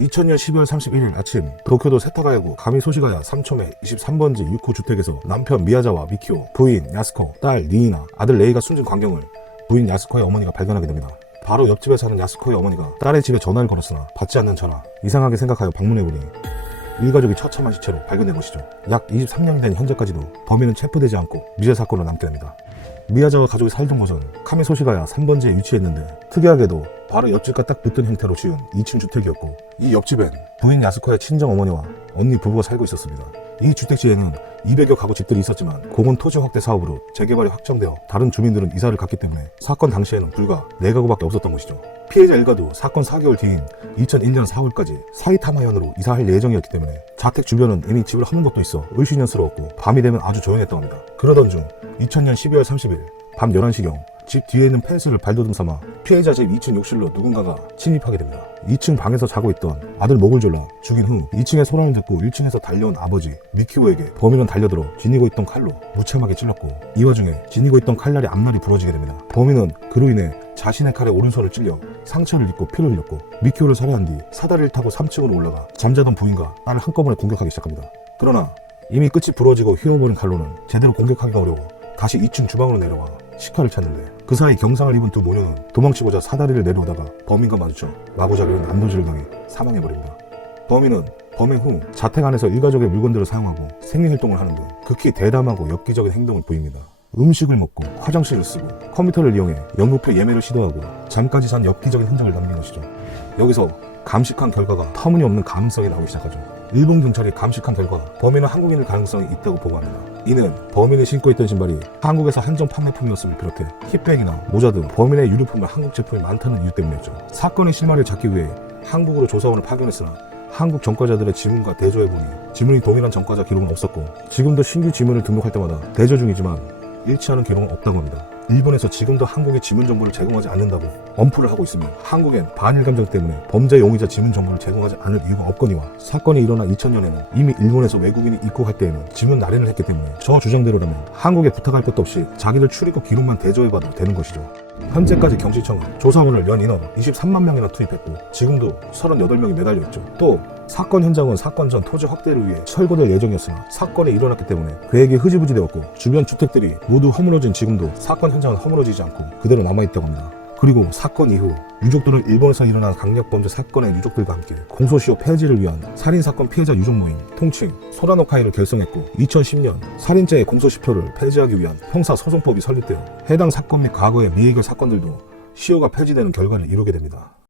2000년 12월 31일 아침 도쿄도 세타가야구 가미소시가야 3촌의 23번지 6호 주택에서 남편 미야자와 미키오, 부인 야스코, 딸 리이나, 아들 레이가 숨진 광경을 부인 야스코의 어머니가 발견하게 됩니다. 바로 옆집에 사는 야스코의 어머니가 딸의 집에 전화를 걸었으나 받지 않는 전화. 이상하게 생각하여 방문해보니 일가족이 처참한 시체로 발견된 것이죠. 약 23년이 된 현재까지도 범인은 체포되지 않고 미제 사건으로 남게 됩니다. 미야자와 가족이 살던 곳은 카미소시가야 3번지에 위치했는데 특이하게도 바로 옆집과 딱 붙은 형태로 지은 2층 주택이었고, 이 옆집엔 부인 야스코의 친정 어머니와 언니 부부가 살고 있었습니다. 이 주택지에는 200여 가구 집들이 있었지만 공원 토지 확대 사업으로 재개발이 확정되어 다른 주민들은 이사를 갔기 때문에 사건 당시에는 불과 4가구밖에 없었던 것이죠. 피해자 일가도 사건 4개월 뒤인 2001년 4월까지 사이타마현으로 이사할 예정이었기 때문에 자택 주변은 이미 집을 하는 것도 있어 을씨년스러웠고 밤이 되면 아주 조용했다고 합니다. 그러던 중 2000년 12월 30일 밤 11시경 집 뒤에 있는 펜스를 발돋움 삼아 피해자 집 2층 욕실로 누군가가 침입하게 됩니다. 2층 방에서 자고 있던 아들 목을 졸라 죽인 후 2층의 소란을 듣고 1층에서 달려온 아버지 미키오에게 범인은 달려들어 지니고 있던 칼로 무참하게 찔렀고, 이 와중에 지니고 있던 칼날이 앞날이 부러지게 됩니다. 범인은 그로 인해 자신의 칼에 오른손을 찔려 상처를 입고 피를 흘렸고, 미키오를 살해한 뒤 사다리를 타고 3층으로 올라가 잠자던 부인과 딸을 한꺼번에 공격하기 시작합니다. 그러나 이미 끝이 부러지고 휘어버린 칼로는 제대로 공격하기가 어려워 다시 2층 주방으로 내려와 식칼을 찾는데, 그 사이 경상을 입은 두 모녀는 도망치고자 사다리를 내려오다가 범인과 마주쳐 마구잡이로 난도질을 당해 사망해버립니다. 범인은 범행 후 자택 안에서 일가족의 물건들을 사용하고 생리활동을 하는 등 극히 대담하고 엽기적인 행동을 보입니다. 음식을 먹고 화장실을 쓰고 컴퓨터를 이용해 연구표 예매를 시도하고 잠까지 잔 엽기적인 흔적을 남긴 것이죠. 여기서 감식한 결과가 터무니없는 가능성이 나오기 시작하죠. 일본 경찰이 감식한 결과 범인은 한국인일 가능성이 있다고 보고합니다. 이는 범인이 신고 있던 신발이 한국에서 한정 판매품이었음을 비롯해 힙백이나 모자 등 범인의 유류품과 한국 제품이 많다는 이유 때문이었죠. 사건의 실마리를 찾기 위해 한국으로 조사원을 파견했으나 한국 전과자들의 지문과 대조해보니 지문이 동일한 전과자 기록은 없었고, 지금도 신규 지문을 등록할 때마다 대조 중이지만 일치하는 기록은 없다고 합니다. 일본에서 지금도 한국의 지문 정보를 제공하지 않는다고 엄포를 하고 있으며, 한국엔 반일 감정 때문에 범죄 용의자 지문 정보를 제공하지 않을 이유가 없거니와 사건이 일어난 2000년에는 이미 일본에서 외국인이 입국할 때에는 지문 날인을 했기 때문에 저 주장대로라면 한국에 부탁할 것도 없이 자기들 출입국 기록만 대조해봐도 되는 것이죠. 현재까지 경찰청은 조사원을 연 인원 23만 명이나 투입했고 지금도 38명이 매달려 있죠. 또 사건 현장은 사건 전 토지 확대를 위해 철거될 예정이었으나 사건이 일어났기 때문에 계획이 흐지부지되었고, 주변 주택들이 모두 허물어진 지금도 사건 현장은 허물어지지 않고 그대로 남아있다고 합니다. 그리고 사건 이후 유족들은 일본에서 일어난 강력범죄 사건의 유족들과 함께 공소시효 폐지를 위한 살인사건 피해자 유족 모임 통칭 소라노카이를 결성했고, 2010년 살인죄의 공소시효를 폐지하기 위한 형사소송법이 설립되어 해당 사건 및 과거의 미해결 사건들도 시효가 폐지되는 결과를 이루게 됩니다.